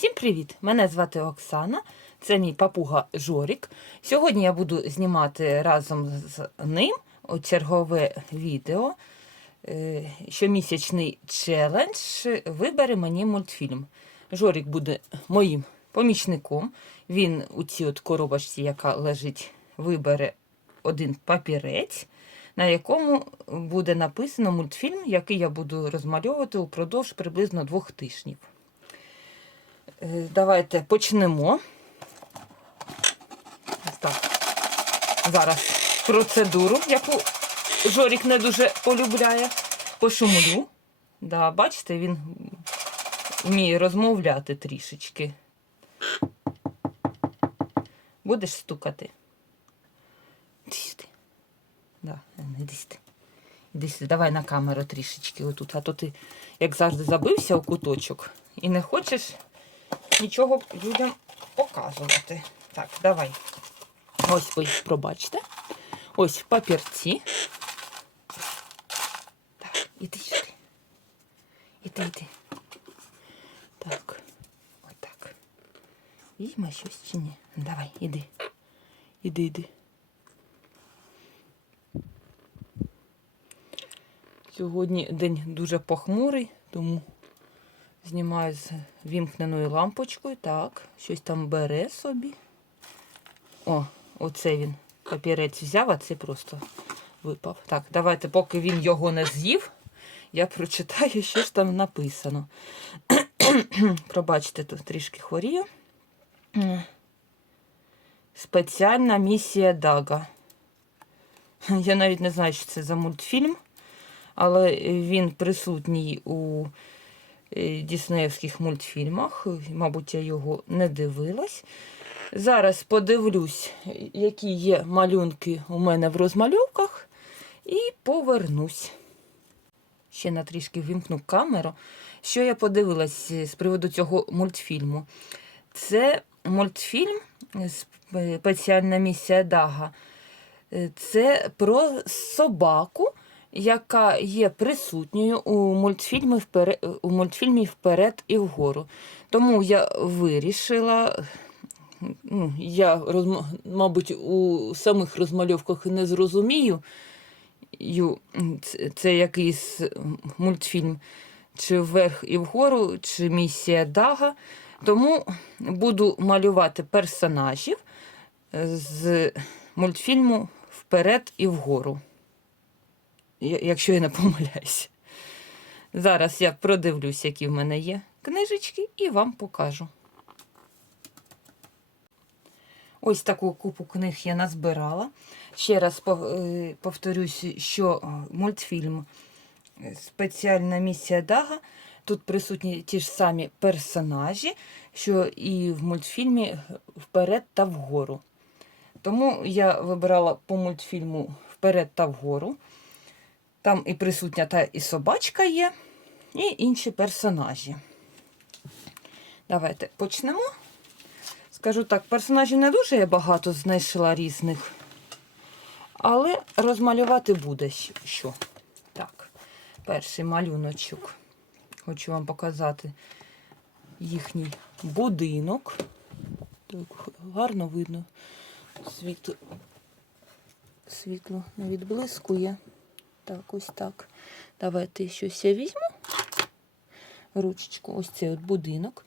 Всім привіт! Мене звати Оксана, це мій папуга Жорік. Сьогодні я буду знімати разом з ним чергове відео. е, Щомісячний челендж Вибери мені мультфільм. Жорік буде моїм помічником. Він у цій от коробочці, яка лежить, вибере один папірець, на якому буде написано мультфільм, який я буду розмальовувати упродовж приблизно двох тижнів. Е, Давайте почнемо. Так. Зараз процедуру, яку Жорік не дуже полюбляє. Пошумлю. Да, бачите, він вміє розмовляти трішечки. Будеш стукати? Іди сюди. Да, іди сюди. Іди сюди, давай на камеру трішечки отут. А то ти, як завжди, забився у куточок і не хочеш нічого людям показувати. Так, давай. Ось ви пробачте. Ось в папірці. Так, іди сюди. Іди, іди. Так. Отак. Візьме щось чи ні? Давай, іди. Іди, іди. Сьогодні день дуже похмурий, тому знімаю з вімкненою лампочкою. Так, щось там бере собі. О, оце він папірець взяв, а це просто випав. Так, давайте, поки він його не з'їв, я прочитаю, що ж там написано. Пробачте, тут трішки хворію. Спеціальна місія Дага. Я навіть не знаю, що це за мультфільм, але він присутній у діснеївських мультфільмах. Мабуть, я його не дивилась. Зараз подивлюсь, які є малюнки у мене в розмальовках, і повернусь. Ще на трішки вімкну камеру. Що я подивилась з приводу цього мультфільму? Це мультфільм Спеціальна місія Дага. Е, Це про собаку, яка є присутньою у мультфільмі вперед, у мультфільмі вперед і вгору. Тому я вирішила, ну, я, мабуть, у самих розмальовках не зрозумію, це якийсь мультфільм, чи вверх і вгору, чи місія Дага. Тому буду малювати персонажів з мультфільму вперед і вгору. Якщо я не помиляюся. Зараз я продивлюсь, які в мене є книжечки, і вам покажу. Ось таку купу книг я назбирала. Ще раз е, повторюсь, що е, мультфільм е, Спеціальна місія Дага. Тут присутні ті ж самі персонажі, що і в мультфільмі вперед та вгору. Тому я вибирала по мультфільму вперед та вгору. Там і присутня та і собачка є, і інші персонажі. Давайте почнемо. Скажу так, персонажів не дуже я багато знайшла різних, але розмалювати буде що. Так, перший малюночок. Хочу вам показати їхній будинок. Так, гарно видно. Світло, світло не відблискує. Так, ось так. Давайте щось я візьму. Ручечку, ось цей от будинок.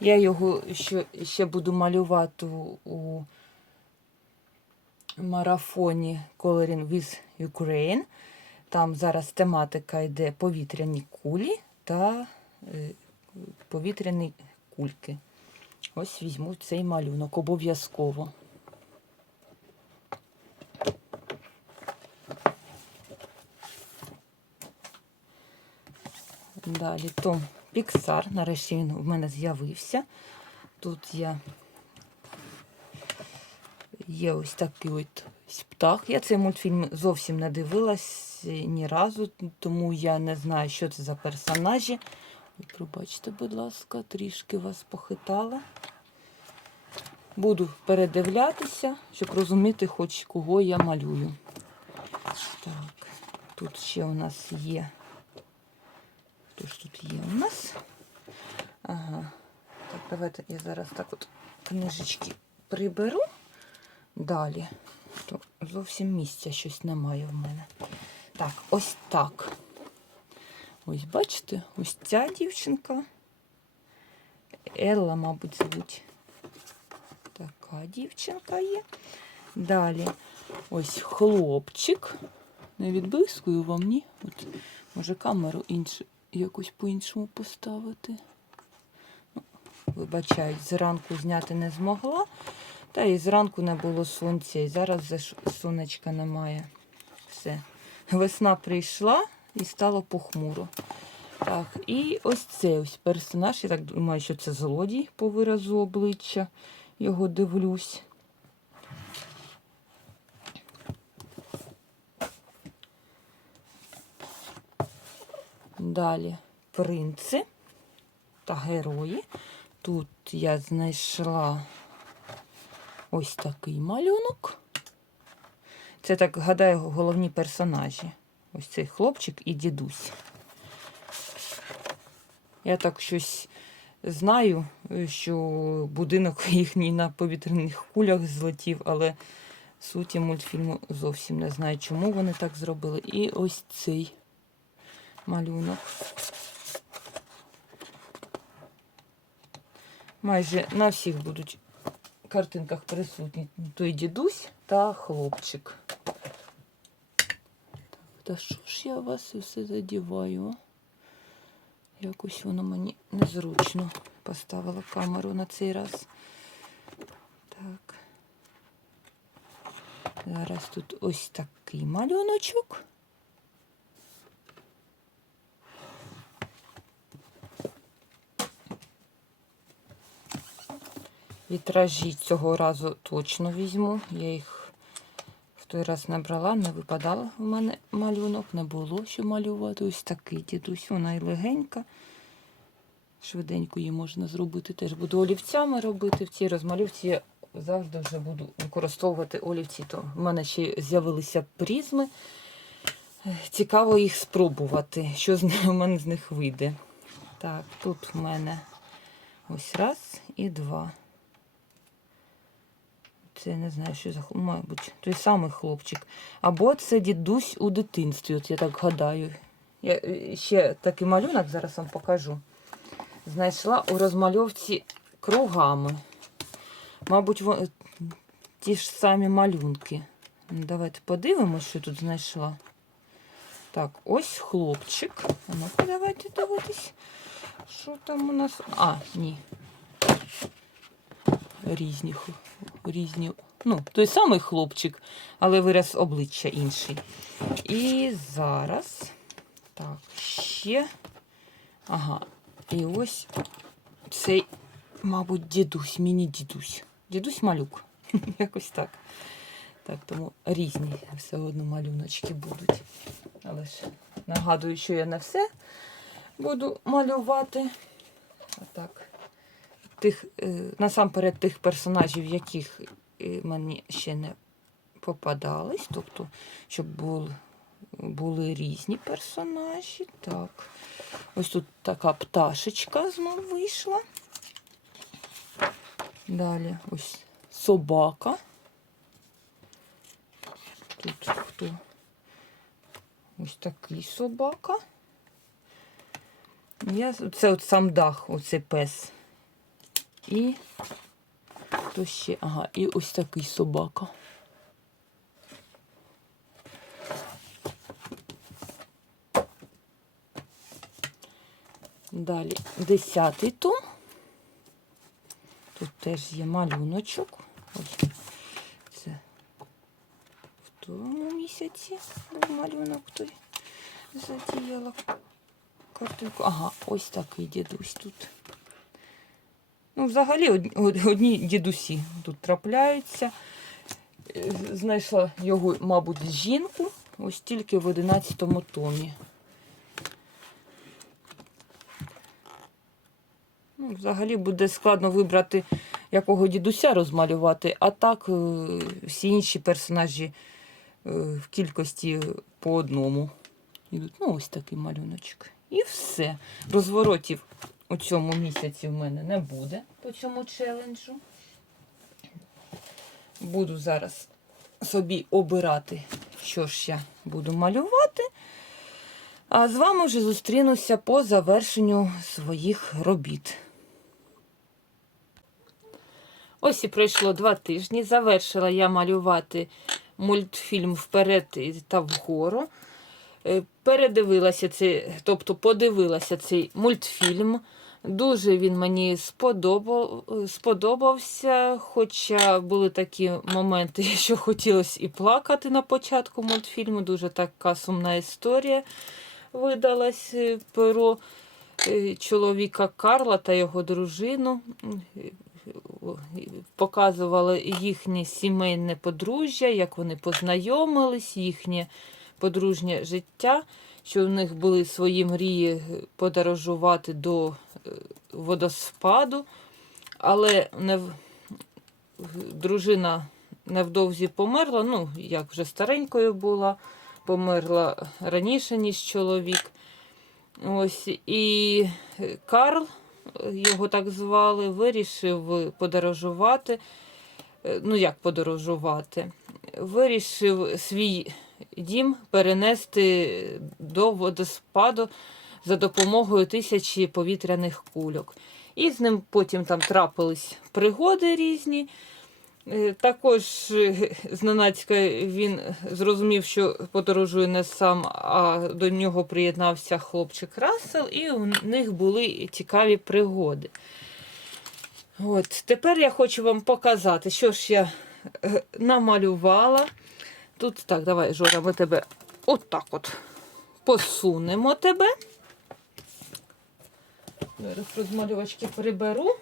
Я його ще, ще буду малювати у, марафоні Coloring with Ukraine. Там зараз тематика йде повітряні кулі та е, повітряні кульки. Ось візьму цей малюнок обов'язково. Далі Том Піксар. Нарешті він в мене з'явився. Тут я є ось такий от птах. Я цей мультфільм зовсім не дивилась ні разу, тому я не знаю, що це за персонажі. Пробачте, будь ласка, трішки вас похитала. Буду передивлятися, щоб розуміти, хоч кого я малюю. Так, тут ще у нас є. Є у нас? Ага. Так, давайте я зараз так от книжечки приберу. Далі. То зовсім місця щось немає в мене. Так, ось так. Ось бачите, ось ця дівчинка. Елла, мабуть, звуть. Така дівчинка є. Далі ось хлопчик. Не відблискую вам, ні? От, може камеру іншу, якось по-іншому поставити. Ну, Вибачають, зранку зняти не змогла. Та і зранку не було сонця, і зараз сонечка немає. Все. Весна прийшла і стало похмуро. Так, і ось цей ось персонаж. Я так думаю, що це злодій по виразу обличчя. Його дивлюсь. Далі принци та герої. Тут я знайшла ось такий малюнок. Це так гадаю головні персонажі. Ось цей хлопчик і дідусь. Я так щось знаю, що будинок їхній на повітряних кулях злетів, але суті мультфільму зовсім не знаю, чому вони так зробили. І ось цей малюнок. Майже на всіх будуть картинках присутні той дідусь та хлопчик. Так, та що ж я вас все задіваю? Якось воно мені незручно поставила камеру на цей раз. Так. Зараз тут ось такий малюночок. Вітражі цього разу точно візьму. Я їх в той раз набрала, не випадало в мене малюнок, не було що малювати. Ось такий дідусь, вона і легенька. Швиденько її можна зробити. Теж буду олівцями робити. В цій розмальовці я завжди вже буду використовувати олівці. То в мене ще з'явилися призми. Цікаво їх спробувати, що у мене з них вийде. Так, тут в мене ось раз і два. Це я не знаю, що за хл- мабуть, той самий хлопчик. Або це дідусь у дитинстві, от я так гадаю. Я е, ще такий малюнок зараз вам покажу. Знайшла у розмальовці кругами. Мабуть, во- ті ж самі малюнки. Ну, Давайте подивимося, що тут знайшла. Так, ось хлопчик. А ну-ка, давайте дивитись. Що там у нас? А, ні. Різні, різні. Ну, той самий хлопчик, але вираз обличчя інший. І зараз. Так, ще. Ага. І ось цей, мабуть, дідусь, міні-дідусь. Дідусь малюк. Якось так. Так, тому різні все одно малюночки будуть. Але ж нагадую, що я не все буду малювати. Отак. Тих, е, насамперед тих персонажів, яких е, мені ще не попадались. Тобто, щоб були, були різні персонажі. Так. Ось тут така пташечка знов вийшла. Далі ось собака. Тут хто? Ось такий собака. Я, це от сам дах, оцей пес. І хто ще? Ага, і ось такий собака. Далі десятий том. Тут теж є малюночок. Ось це в тому місяці був малюнок той задіяла картинку. Ага, ось такий дідусь тут. Ну, взагалі од- од- одні дідусі тут трапляються. Е, Знайшла його, мабуть, жінку, ось тільки в 11 томі. Ну, взагалі буде складно вибрати, якого дідуся розмалювати, а так е, всі інші персонажі е, в кількості по одному. Ну, ось такий малюночок. І все. Розворотів у цьому місяці в мене не буде по цьому челенджу. Буду зараз собі обирати, що ж я буду малювати. А з вами вже зустрінуся по завершенню своїх робіт. Ось і пройшло два тижні. Завершила я малювати мультфільм вперед та вгору. Е, Передивилася цей, тобто подивилася цей мультфільм. Дуже він мені сподобав, сподобався, хоча були такі моменти, що хотілося і плакати на початку мультфільму. Дуже така сумна історія видалась е, про е, чоловіка Карла та його дружину. Показували їхнє сімейне подружжя, як вони познайомились, їхнє подружнє життя, що в них були свої мрії подорожувати до водоспаду, але не дружина невдовзі померла, ну, як вже старенькою була, померла раніше, ніж чоловік. Ось, і Карл, його так звали, вирішив подорожувати. Е, Ну, як подорожувати? Вирішив свій дім перенести до водоспаду за допомогою тисячі повітряних кульок. І з ним потім там трапились пригоди різні. Е, Також е, зненацька він зрозумів, що подорожує не сам, а до нього приєднався хлопчик Рассел, і у них були цікаві пригоди. От, тепер я хочу вам показати, що ж я е, намалювала. Тут так, давай, Жора, ми тебе отак от посунемо тебе. Зараз розмальовочки приберу.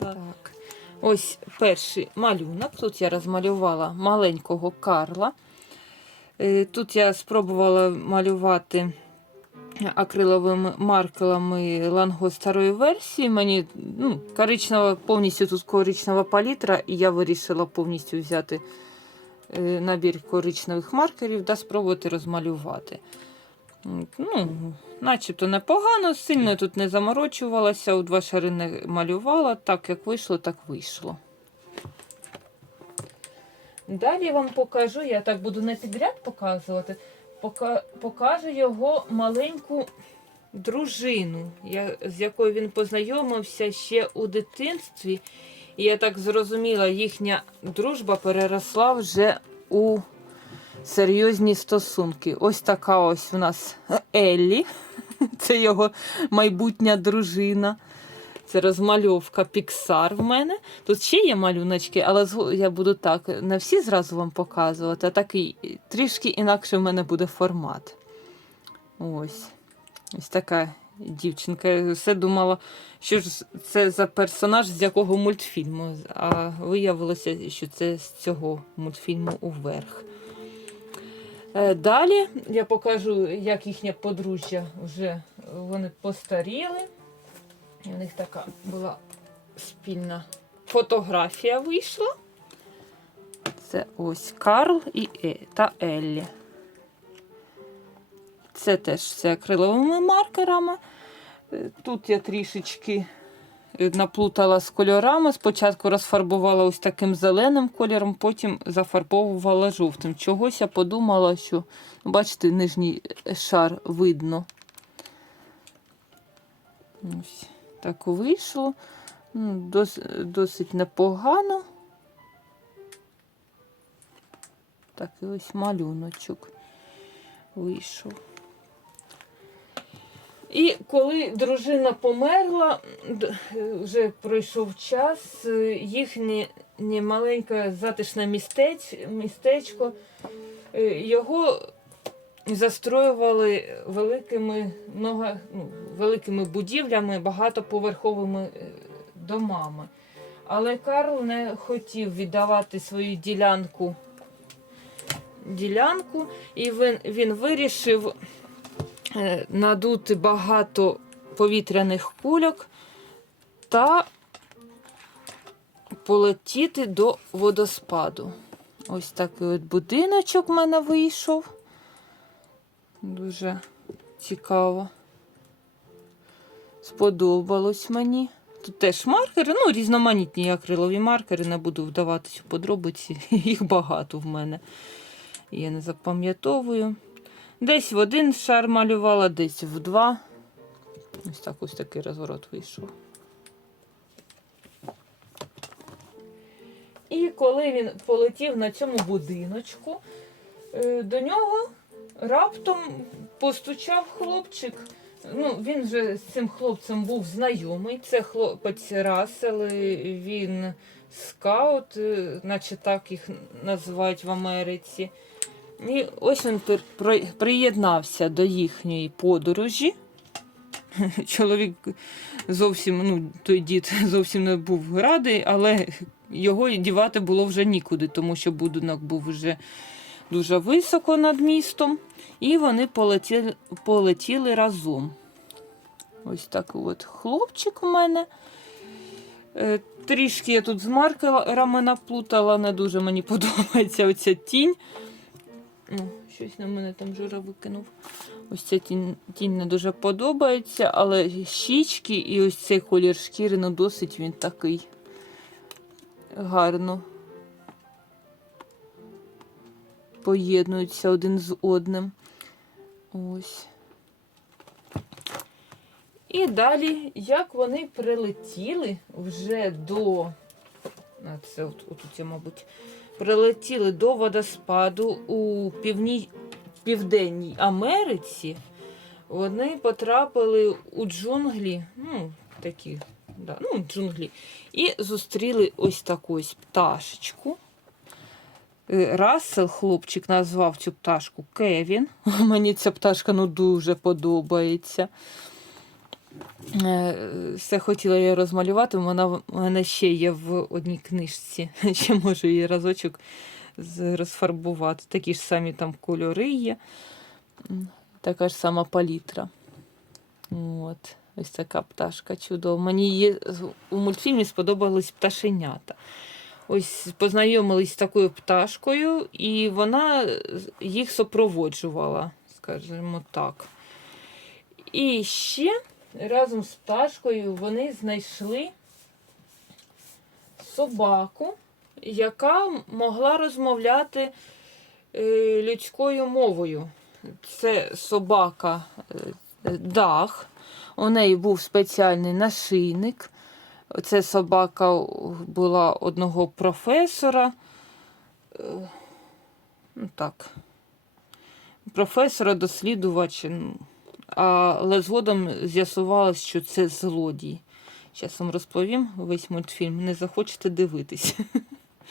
Так. Ось перший малюнок. Тут я розмалювала маленького Карла. Е, Тут я спробувала малювати акриловими маркерами ланго старої версії. Мені ну, коричнева, повністю тут коричнева палітра, і я вирішила повністю взяти набір коричневих маркерів та спробувати розмалювати. Ну, начебто непогано, сильно тут не заморочувалася, у два шари не малювала. Так як вийшло, так вийшло. Далі вам покажу, я так буду не підряд показувати, пока, покажу його маленьку дружину, з якою він познайомився ще у дитинстві. І я так зрозуміла, їхня дружба переросла вже у серйозні стосунки. Ось така ось у нас Еллі. Це його майбутня дружина. Це розмальовка Pixar в мене. Тут ще є малюночки, але я буду так не всі зразу вам показувати, а такий трішки інакше в мене буде формат. Ось. Ось така дівчинка. Все думала, що ж це за персонаж з якого мультфільму. А виявилося, що це з цього мультфільму уверх. Е, Далі я покажу, як їхнє подружжя вже вони постаріли. В них така була спільна фотографія вийшла. Це ось Карл і Е, та Еллі. Це теж все акриловими маркерами. Е, Тут я трішечки е, наплутала з кольорами. Спочатку розфарбувала ось таким зеленим кольором, потім зафарбовувала жовтим. Чогось я подумала, що, бачите, нижній шар видно. Ось так вийшло. Ну, дос, досить непогано. Такий ось малюночок вийшов. І коли дружина померла, вже пройшов час, е, їхнє маленьке затишне містеч, містечко, е, його застроювали великими, много, ну, великими будівлями, багатоповерховими е, домами. Але Карл не хотів віддавати свою ділянку, ділянку і він, він вирішив надути багато повітряних кульок та полетіти до водоспаду. Ось такий от будиночок в мене вийшов. Дуже цікаво. Сподобалось мені. Тут теж маркери, ну, різноманітні акрилові маркери, не буду вдаватись у подробиці. Їх багато в мене. Я не запам'ятовую. Десь в один шар малювала, десь в два. Ось так ось такий розворот вийшов. І коли він полетів на цьому будиночку, е, до нього раптом постучав хлопчик. Ну, він вже з цим хлопцем був знайомий. Це хлопець Рассел, він скаут, е, наче так їх називають в Америці. І ось він приєднався до їхньої подорожі. Чоловік зовсім, ну, той дід зовсім не був радий, але його дівати було вже нікуди, тому що будинок був вже дуже високо над містом, і вони полетіли, полетіли разом. Ось такий от хлопчик у мене. Е, Трішки я тут з маркерами наплутала, не дуже мені подобається оця тінь. О, щось на мене там жура викинув. Ось ця тінь, тінь не дуже подобається, але щічки і ось цей колір шкіри, ну досить він такий гарно поєднуються один з одним. Ось. І далі, як вони прилетіли вже до. А це от, отут я, мабуть, прилетіли до водоспаду у півні... Південній Америці, вони потрапили у джунглі, ну, такі, да, ну, джунглі, і зустріли ось таку ось пташечку. Е, Рассел, хлопчик, назвав цю пташку Кевін. Мені ця пташка ну, дуже подобається. Е, Все хотіла її розмалювати, вона в мене ще є в одній книжці. Ще можу її разочок розфарбувати. Такі ж самі там кольори є. Така ж сама палітра. От. Ось така пташка чудова. Мені з- у мультфільмі сподобались пташенята. Ось познайомились з такою пташкою, і вона їх супроводжувала, скажімо так. І ще разом з пташкою вони знайшли собаку, яка могла розмовляти е, людською мовою. Це собака е, Дах. У неї був спеціальний нашийник. Це собака була одного професора. Е, Ну так. Професора, дослідувача. Але згодом з'ясувалось, що це злодій. Зараз вам розповім весь мультфільм. Не захочете дивитись.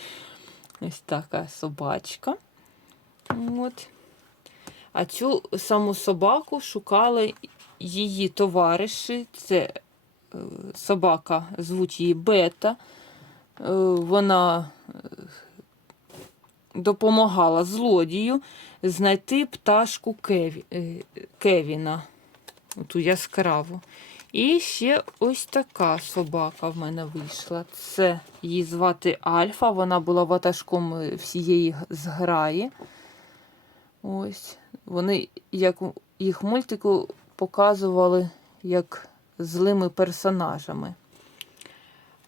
Ось така собачка. От. А цю саму собаку шукали її товариші. Це е, собака, звуть її Бета. Е, Вона е, допомагала злодію знайти пташку Кеві, е, Кевіна. Ту яскраву. І ще ось така собака в мене вийшла. Це її звати Альфа. Вона була ватажком е, всієї зграї. Ось. Вони, як їх мультику, показували як злими персонажами.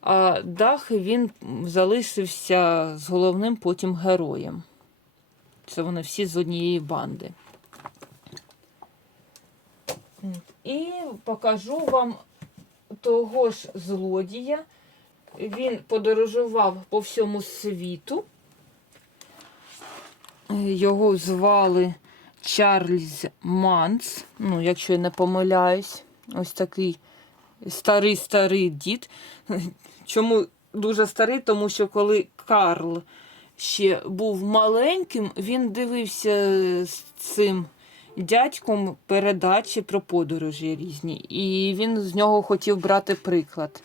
А Дах він залишився з головним потім героєм. Це вони всі з однієї банди. І покажу вам того ж злодія. Він подорожував по всьому світу. Його звали Чарльз Манс. Ну, якщо я не помиляюсь, ось такий старий-старий дід. Чому дуже старий? Тому що коли Карл ще був маленьким, він дивився з цим дядьком передачі про подорожі різні. І він з нього хотів брати приклад.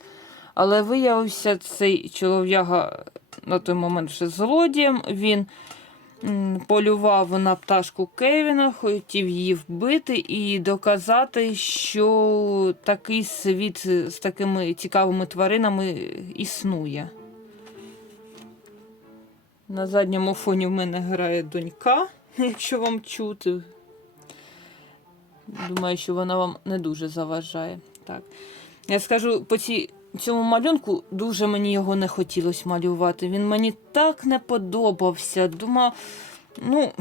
Але виявився цей чолов'яга на той момент вже злодієм. Він полював на пташку Кевіна, хотів її вбити і доказати, що такий світ з такими цікавими тваринами існує. На задньому фоні в мене грає донька, якщо вам чути. Думаю, що вона вам не дуже заважає. Так. Я скажу, по ці, цьому малюнку дуже мені його не хотілося малювати. Він мені так не подобався. Думав, ну,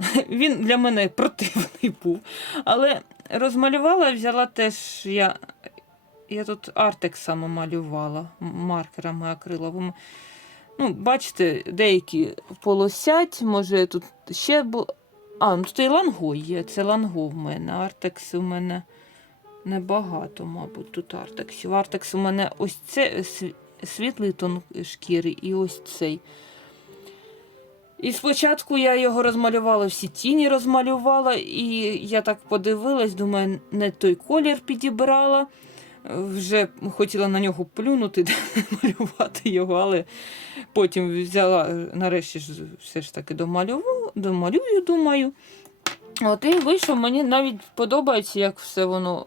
він для мене противний був. Але розмалювала, взяла теж я. Я тут артек саме малювала маркерами акриловими. Ну, бачите, деякі полосять, може тут ще було. А, ну тут і ланго є. Це ланго в мене. Артекс у мене небагато, мабуть, тут артексів. Артекс у мене ось це світлий тон шкіри і ось цей. І спочатку я його розмалювала, всі тіні розмалювала, і я так подивилась, думаю, не той колір підібрала. Вже хотіла на нього плюнути, малювати його, але потім взяла, нарешті ж все ж таки домалювала, домалюю, думаю. От і вийшов, мені навіть подобається, як все воно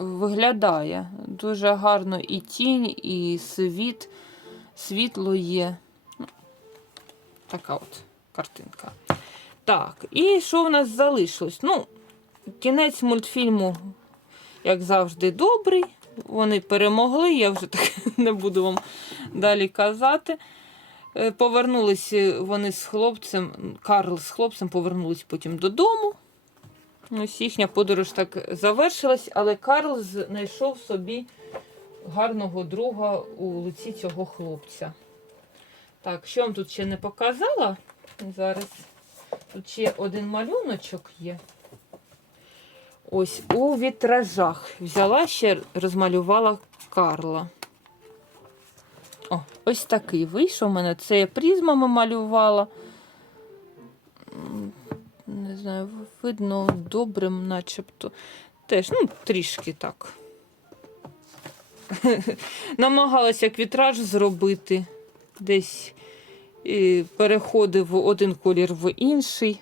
виглядає. Дуже гарно і тінь, і світ, світло є. Ну, Така от картинка. Так, і що в нас залишилось? Ну, кінець мультфільму, як завжди, добрий. Вони перемогли, я вже так не буду вам далі казати. Е, Повернулися вони з хлопцем, Карл з хлопцем повернулись потім додому. Ось їхня подорож так завершилась, але Карл знайшов собі гарного друга у лиці цього хлопця. Так, що вам тут ще не показала? Зараз тут ще один малюночок є. Ось у вітражах. Взяла ще розмалювала Карла. О, ось такий вийшов у мене. Це я призмами малювала. Знаю, видно добрим, начебто. Теж, ну, трішки так. Намагалася як вітраж зробити. Десь е, переходив один колір в інший.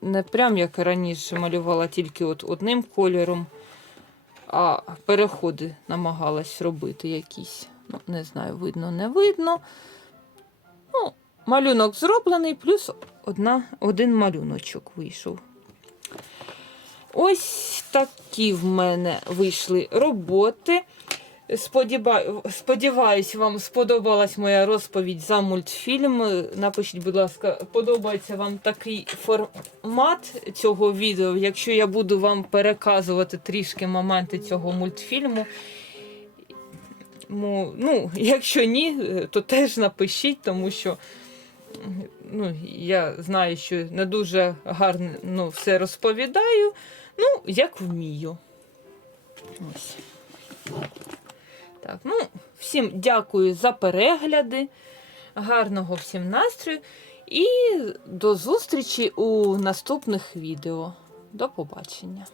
Не прям як раніше малювала тільки от одним кольором, а переходи намагалась робити якісь. Ну, не знаю, видно, не видно. Ну, малюнок зроблений, плюс одна, один малюночок вийшов. Ось такі в мене вийшли роботи. Сподіваю, сподіваюсь, вам сподобалась моя розповідь за мультфільм. Напишіть, будь ласка, подобається вам такий формат цього відео. Якщо я буду вам переказувати трішки моменти цього мультфільму. Ну, якщо ні, то теж напишіть, тому що ну, я знаю, що не дуже гарно ну, все розповідаю. Ну, як вмію. Ось. Так, ну, всім дякую за перегляди. Гарного всім настрою. І до зустрічі у наступних відео. До побачення.